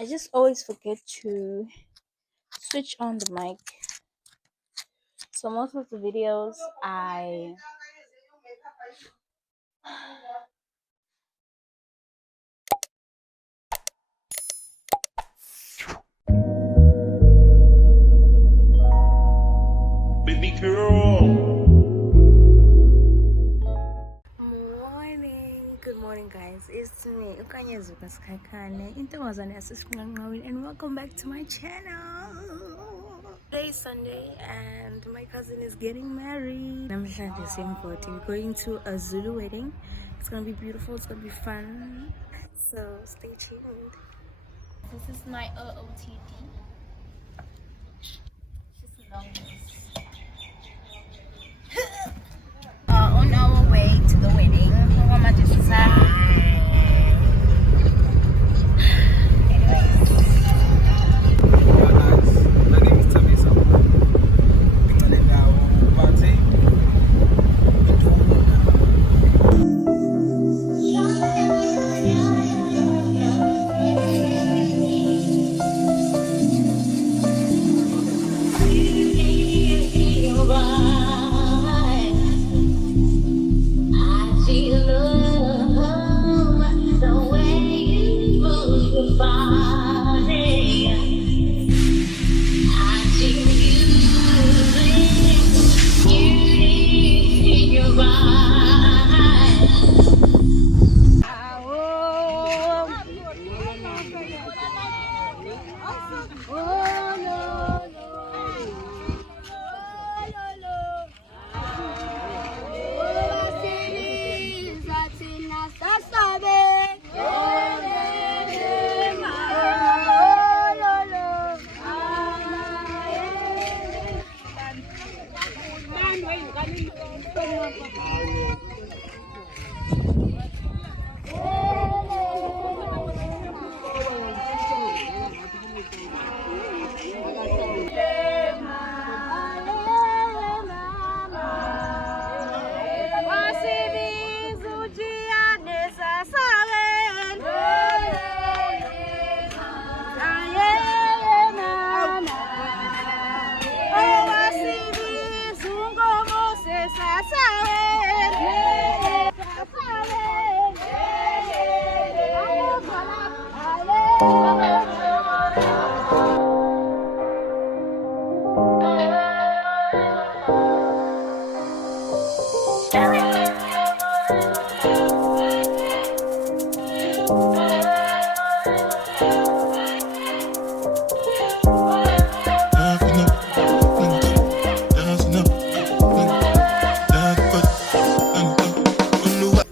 I just always forget to switch on the mic. So most of the videos I Baby girl. Good morning guys, it's me Ukanyezuka Skakane Intombazane Asiskunqawini, and welcome back to my channel. Today is Sunday and my cousin is getting married. I'm we're going to a Zulu wedding. It's gonna be beautiful, it's gonna be fun, so stay tuned. This is my OOTD. On our way to the wedding. My name is Tamisa.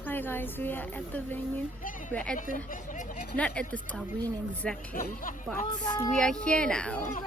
Hi guys, we are at the venue. We're at the not at the Stawin exactly, but we are here now.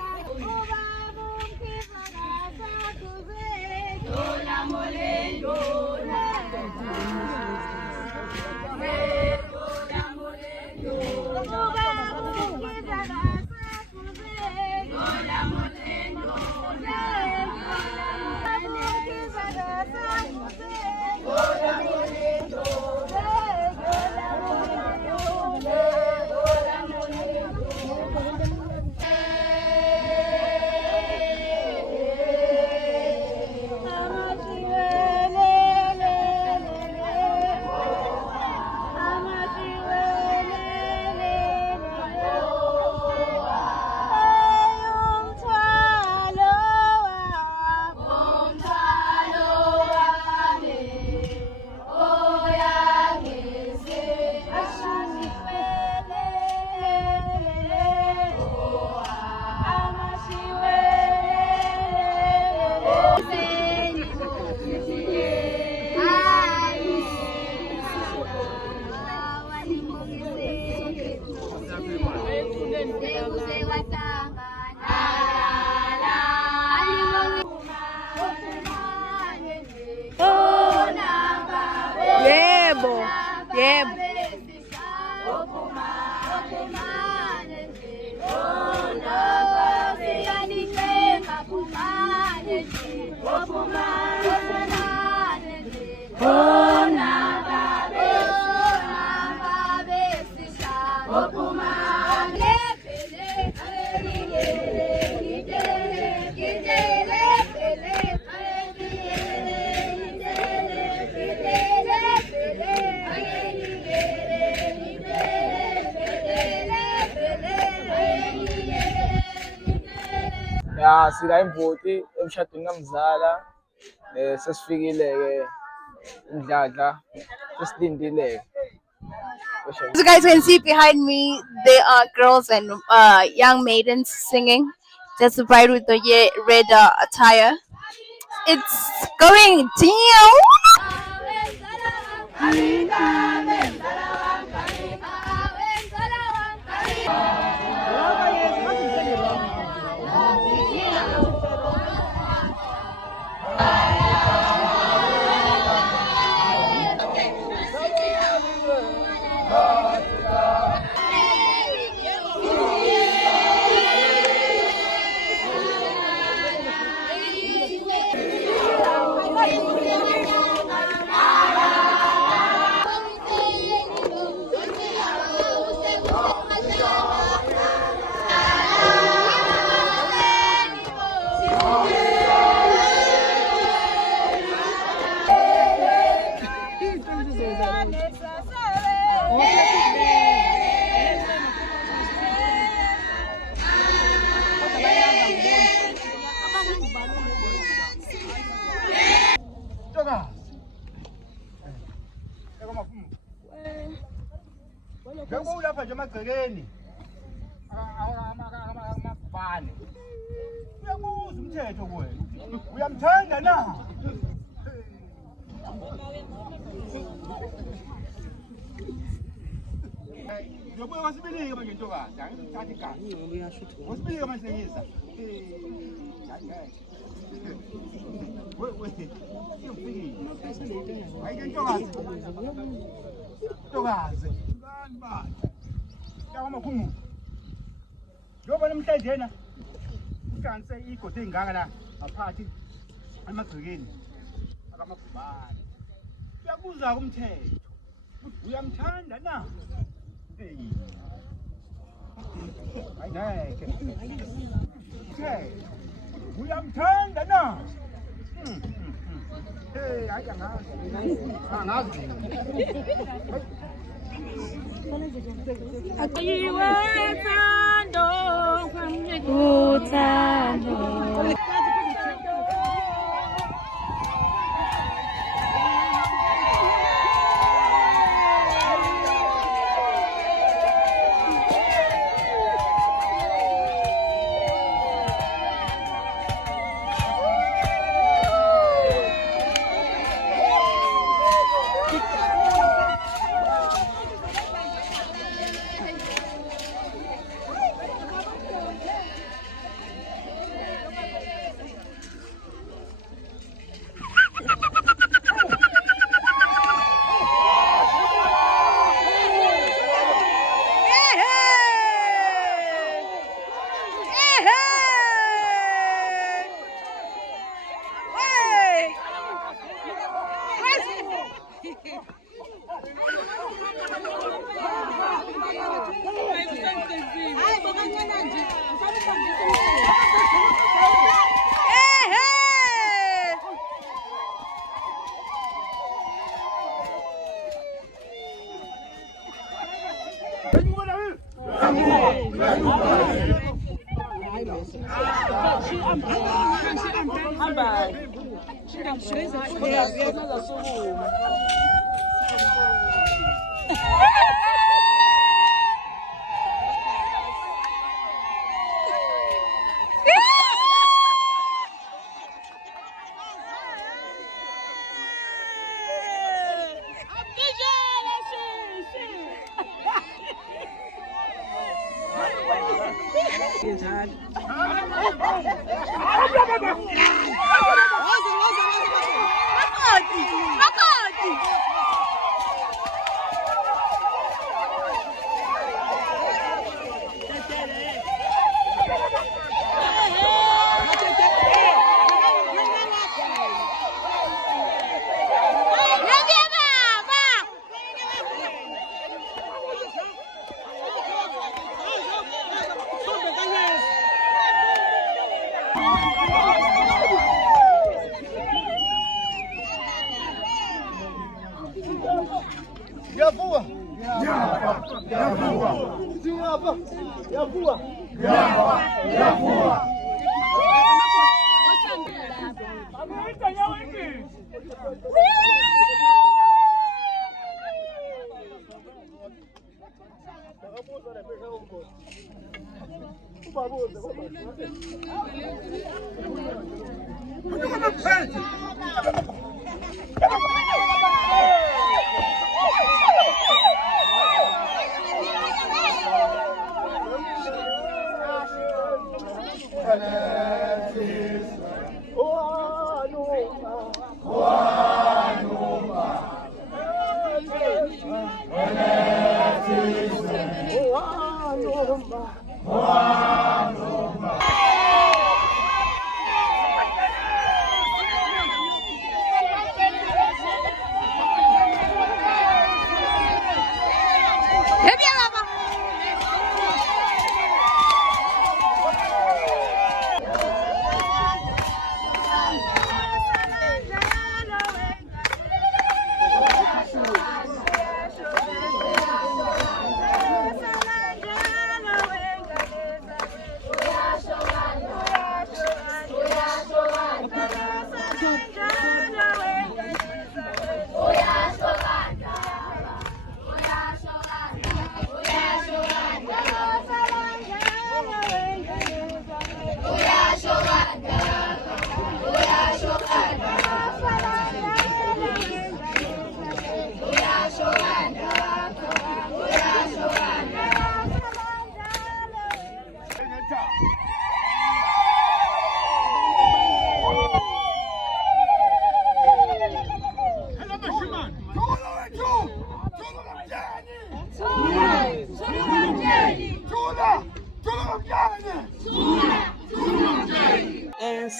Yebo, yebo. Ya sila imvoti emshadweni kamzala sesifikile-ke umdladla sesilindile-ke. So guys can see behind me, they are girls and young maidens singing. That's the bride with the red attire. It's going down. Lapha nje emagcekeni amagubane uyabuza umthetho kuwena uyamthanda na yobuya kwasibilike manje ntokazi angithatha igazi kwasibilike manje ngiyisa ayike ntokazi ngani amakhungu njengoba namhlanje yena uhlanganise igodo ey'ngaka la ngaphakathi emagcekeni akamagubane uyabuza-ke umthetho ukuthi uyamthanda na hayi ngeke umthetho uyamthanda na hayi angazi Yavua.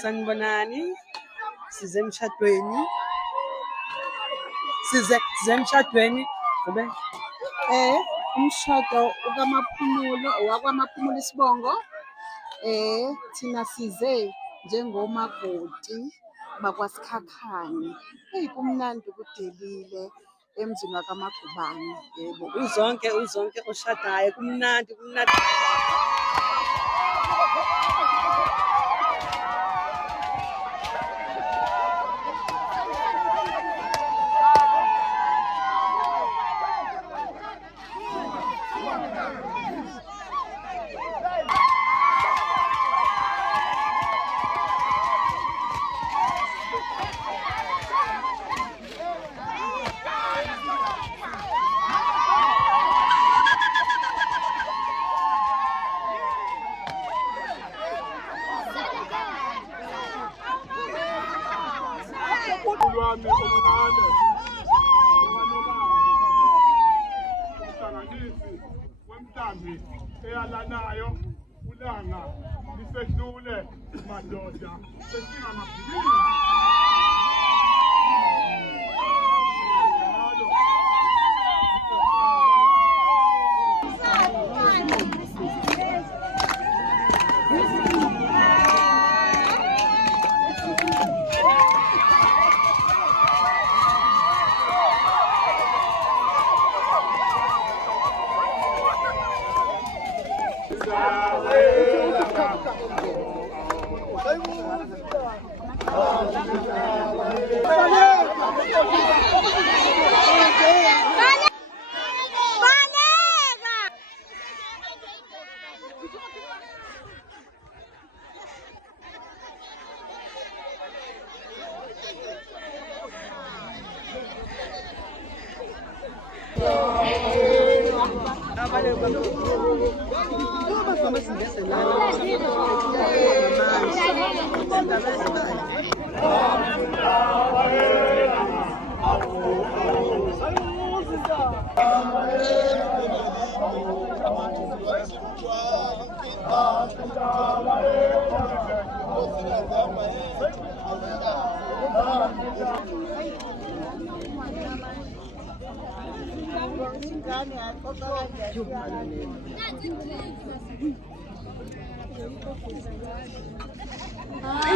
Sanibonani, size emshadweni. Size emshadweni. Umshado ukaMaphumulo, owakwaMaphumulo Isibongo. Thina size njengomakoti bakwaSikhakhane. Kumnandi kudelile emzini wakaMagubane. Yebo, uzonke oshadayo kumnandi. eyalanayo ulanga lisehlule madoda sesingamabhilidi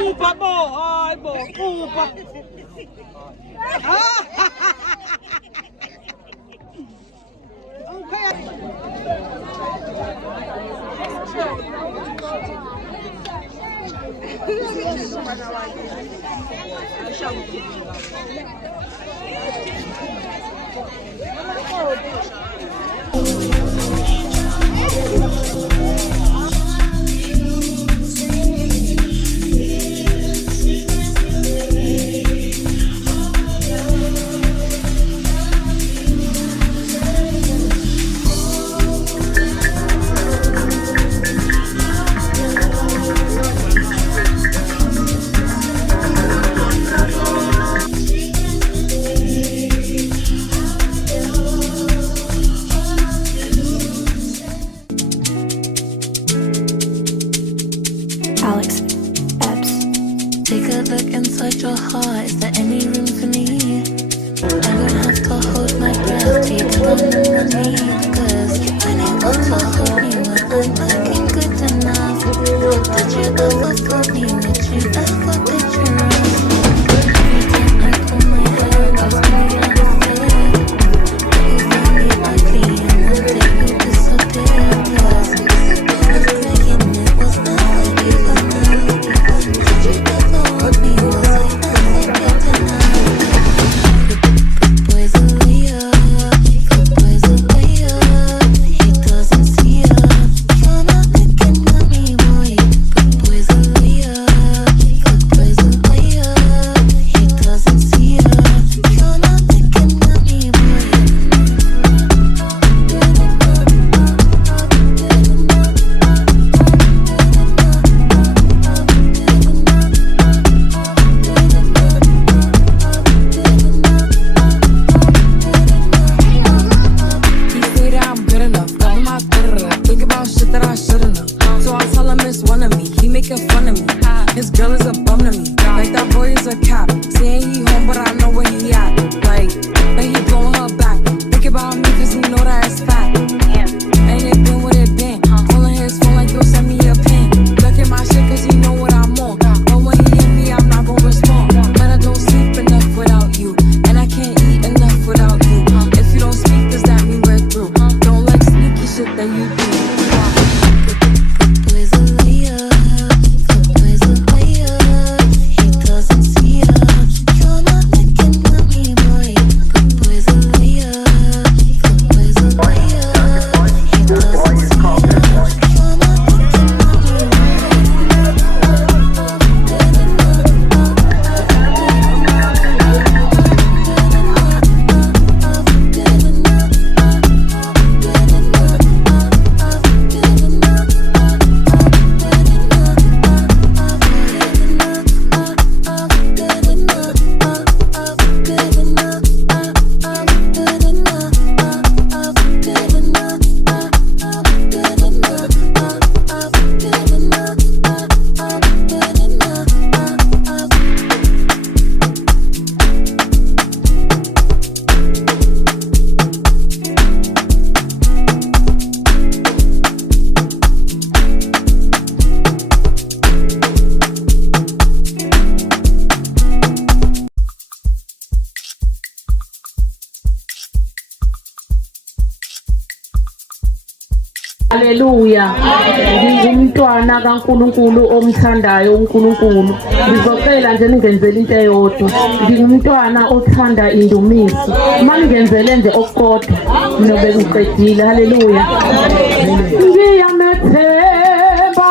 Upa bo, ay bo, upa. Okay. Alex Epps. Take a look inside your heart. Is there any room for me? I would have to hold my breath till you come on me. Cause you're unable to hold me when I'm looking good enough. Did you ever fool me? Would you ever picture us? Every time I pull my hair, just me unfair. You find me ugly and one day you disappear. Cause I was praying it was never even enough. Did you ever want me? Was I ever good enough? Good boy's a liar. Good boy's a liar. He doesn't see ya. You're not looking at me, boy. Good boy's a liar. Good boy's a liar. He doesn't see ya. You're not looking at me, He say that I'm good enough, but I'm not good enough. Think about shit that I shouldn't have. So I tell him it's one of me. He making fun of me. His girl is a bum to me. Like that boy is a cap. Saying he home, but I know where he at. Like, but he blowing her back. Think about me, cause he know that it's fat. Ain't it been what it been? Calling his phone like, yo, send me a pin. Look at my shit, cause he know what I'm on. But when he hit me, I'm not gonna respond. But I don't sleep enough without you. And I can't eat enough without you. If you don't speak, does that mean we're through? Don't like sneaky shit that you do. good boy's a liar. Good boy's a liar. He doesn't see ya. You're not looking at me, boy. Good boy's a liar. Good boy's a liar. He doesn't see ya. You're not looking Haleluya. Ngingumntwana kaNkuluNkulu omthandayo uNkulunkulu. Ngizocela nje ningenzele into eyodwa. Ngingumntwana othanda indumiso. Uma ningenzele nje okukodwa nobe ngiqedile. Haleluya. Ngiyamethemba.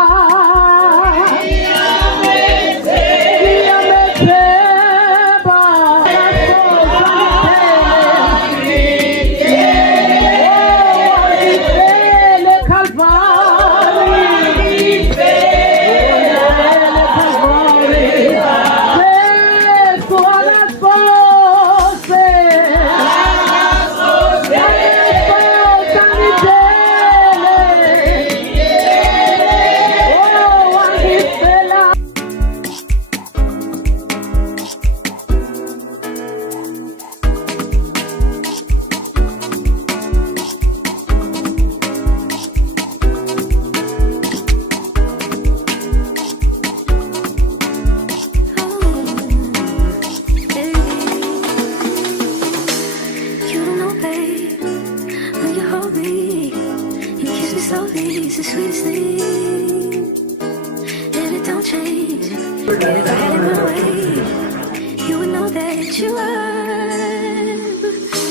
It's the sweetest thing, and it don't change. If I had it my way, you would lift you up.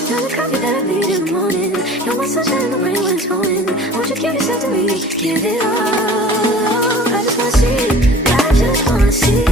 You're the coffee that I need in the morning. You're my sunshine in the rain when it's pouring. Won't you give yourself to me? Give it all. I just wanna see. I just wanna see.